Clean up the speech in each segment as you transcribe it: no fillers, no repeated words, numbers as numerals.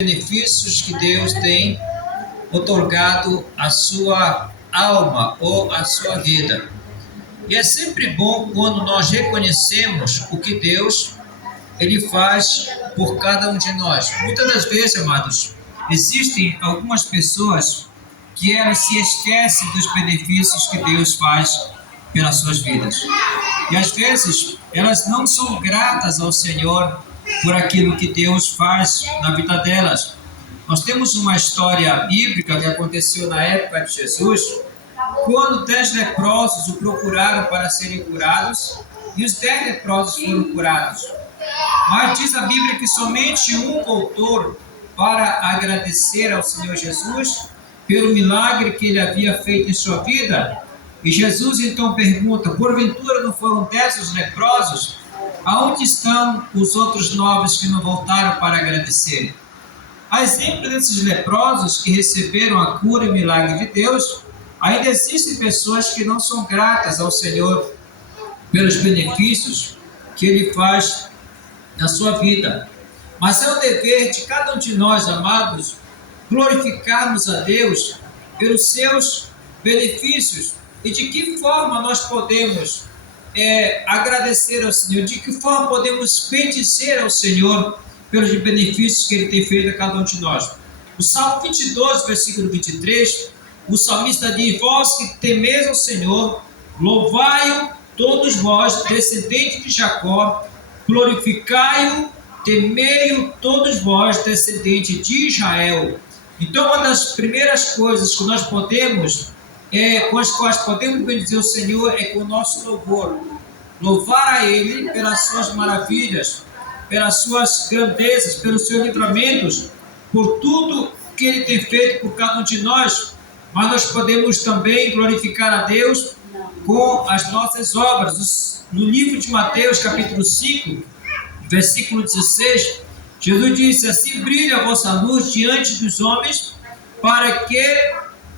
benefícios que Deus tem otorgado à sua alma ou à sua vida. E é sempre bom quando nós reconhecemos o que Deus ele faz por cada um de nós. Muitas das vezes, amados, existem algumas pessoas que elas se esquecem dos benefícios que Deus faz pelas suas vidas. E às vezes elas não são gratas ao Senhor por aquilo que Deus faz na vida delas. Nós temos uma história bíblica que aconteceu na época de Jesus, quando 10 leprosos o procuraram para serem curados, e os 10 leprosos foram curados. Mas diz a Bíblia que somente um voltou para agradecer ao Senhor Jesus pelo milagre que ele havia feito em sua vida. E Jesus então pergunta: porventura não foram 10 os leprosos? Aonde estão os outros 9 que não voltaram para agradecer? A exemplo desses leprosos que receberam a cura e milagre de Deus, ainda existem pessoas que não são gratas ao Senhor pelos benefícios que Ele faz na sua vida. Mas é o dever de cada um de nós, amados, glorificarmos a Deus pelos seus benefícios. E de que forma nós podemos agradecer ao Senhor? De que forma podemos bendizer ao Senhor pelos benefícios que Ele tem feito a cada um de nós? O Salmo 22, versículo 23, o salmista diz: vós que temeis ao Senhor, louvai-o todos vós, descendentes de Jacó, glorificai-o, temei-o todos vós, descendentes de Israel. Então, uma das primeiras coisas que nós podemos, com as quais podemos bendizer o Senhor, é com o nosso louvor. Louvar a Ele pelas suas maravilhas, pelas suas grandezas, pelos seus livramentos, por tudo que Ele tem feito por cada um de nós. Mas nós podemos também glorificar a Deus com as nossas obras. No livro de Mateus, capítulo 5, versículo 16, Jesus disse: assim brilha a vossa luz diante dos homens, para que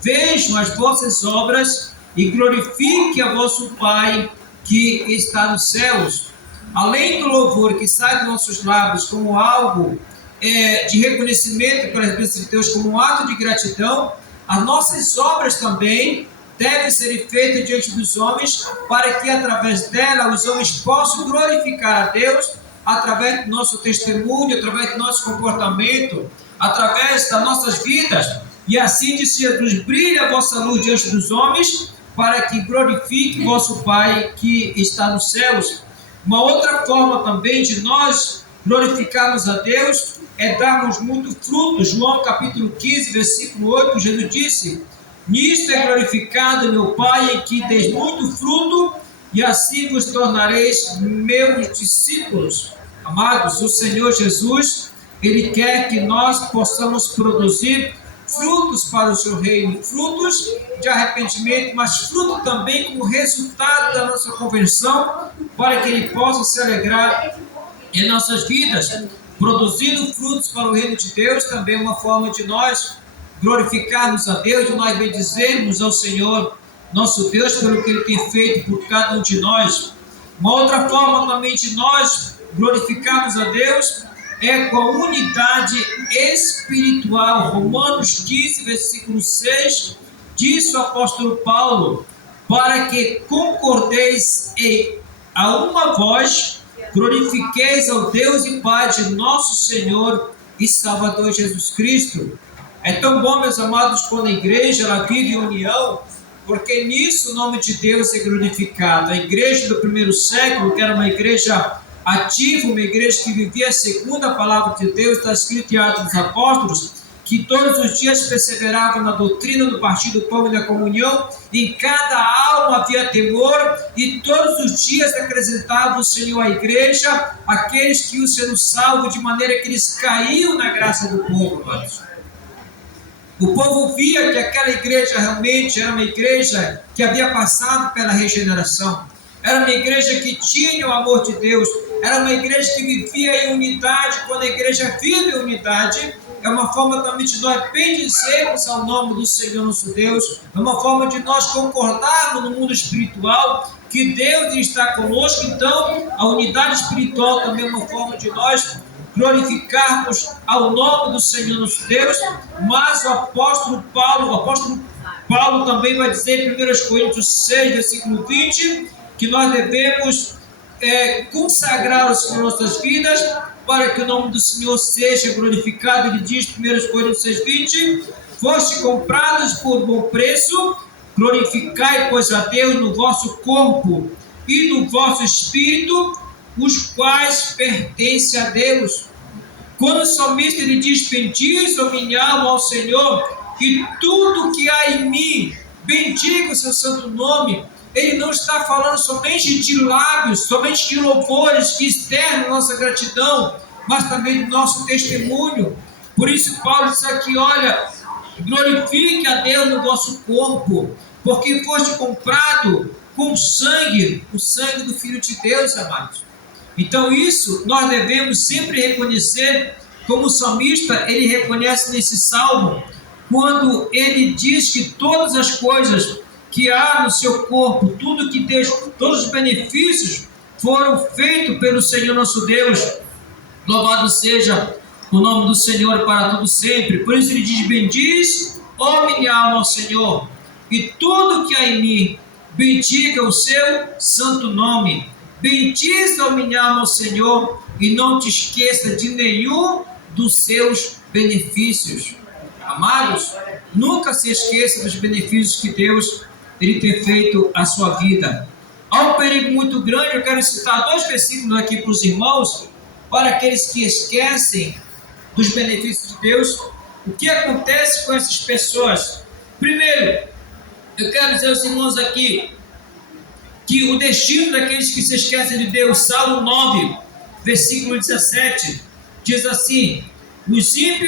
vejam as vossas obras e glorifiquem a vosso Pai que está nos céus. Além do louvor que sai dos nossos lábios como algo de reconhecimento pelas bênçãos de Deus, como um ato de gratidão, as nossas obras também devem ser feitas diante dos homens, para que através dela os homens possam glorificar a Deus, através do nosso testemunho, através do nosso comportamento, através das nossas vidas. E assim disse Jesus: brilha a vossa luz diante dos homens, para que glorifique vosso Pai que está nos céus. Uma outra forma também de nós glorificarmos a Deus é darmos muito fruto. João capítulo 15, versículo 8, Jesus disse: nisto é glorificado meu Pai, em que deis muito fruto, e assim vos tornareis meus discípulos. Amados, o Senhor Jesus, Ele quer que nós possamos produzir frutos para o seu reino, frutos de arrependimento, mas fruto também como resultado da nossa conversão, para que Ele possa se alegrar em nossas vidas. Produzindo frutos para o reino de Deus também é uma forma de nós glorificarmos a Deus, de nós bendizermos ao Senhor, nosso Deus, pelo que Ele tem feito por cada um de nós. Uma outra forma também de nós glorificarmos a Deus é com a unidade espiritual. Romanos 15, versículo 6, diz o apóstolo Paulo: para que concordeis a uma voz, glorifiqueis ao Deus e Pai de nosso Senhor e Salvador Jesus Cristo. É tão bom, meus amados, quando a igreja ela vive em união, porque nisso o nome de Deus é glorificado. A igreja do primeiro século, que era uma igreja ativa, uma igreja que vivia segundo a palavra de Deus, está escrito em Atos dos Apóstolos, que todos os dias perseveravam na doutrina, no partir do pão e na comunhão, em cada alma havia temor, e todos os dias acrescentava o Senhor à igreja aqueles que iam sendo salvos, de maneira que eles caíam na graça do povo, amados. O povo via que aquela igreja realmente era uma igreja que havia passado pela regeneração, era uma igreja que tinha o amor de Deus, era uma igreja que vivia em unidade. Quando a igreja vive em unidade, é uma forma também de nós bendizermos ao nome do Senhor nosso Deus, é uma forma de nós concordarmos no mundo espiritual que Deus está conosco. Então, a unidade espiritual também é uma forma de nós glorificarmos ao nome do Senhor nosso Deus, mas o apóstolo Paulo também vai dizer em 1 Coríntios 6, versículo 20, que nós devemos consagrar o Senhor nossas vidas para que o nome do Senhor seja glorificado. Ele diz em 1 Coríntios 6, 20: foste comprados por bom preço, glorificai, pois, a Deus no vosso corpo e no vosso espírito, os quais pertencem a Deus. Quando o salmista ele diz: bendize a minha alma ao Senhor, e tudo que há em mim, bendiga o seu santo nome. Ele não está falando somente de lábios, somente de louvores que externam nossa gratidão, mas também do nosso testemunho. Por isso Paulo diz aqui: olha, glorifique a Deus no vosso corpo, porque foste comprado com sangue, o sangue do Filho de Deus, amados. Então isso nós devemos sempre reconhecer, como o salmista ele reconhece nesse salmo, quando ele diz que todas as coisas que há no seu corpo, tudo que Deus, todos os benefícios foram feitos pelo Senhor nosso Deus. Louvado seja o nome do Senhor para todo sempre. Por isso ele diz: bendiz, ó minha alma, ao Senhor, e tudo que há em mim, bendiga o seu santo nome. Bendiz, ó minha alma, ao Senhor, e não te esqueça de nenhum dos seus benefícios. Amados, nunca se esqueça dos benefícios que Deus ele tem feito à sua vida. Há um perigo muito grande. Eu quero citar 2 versículos aqui para os irmãos, para aqueles que esquecem dos benefícios de Deus. O que acontece com essas pessoas? Primeiro, eu quero dizer aos irmãos aqui que o destino daqueles que se esquecem de Deus, Salmo 9, versículo 17, diz assim: os ímpios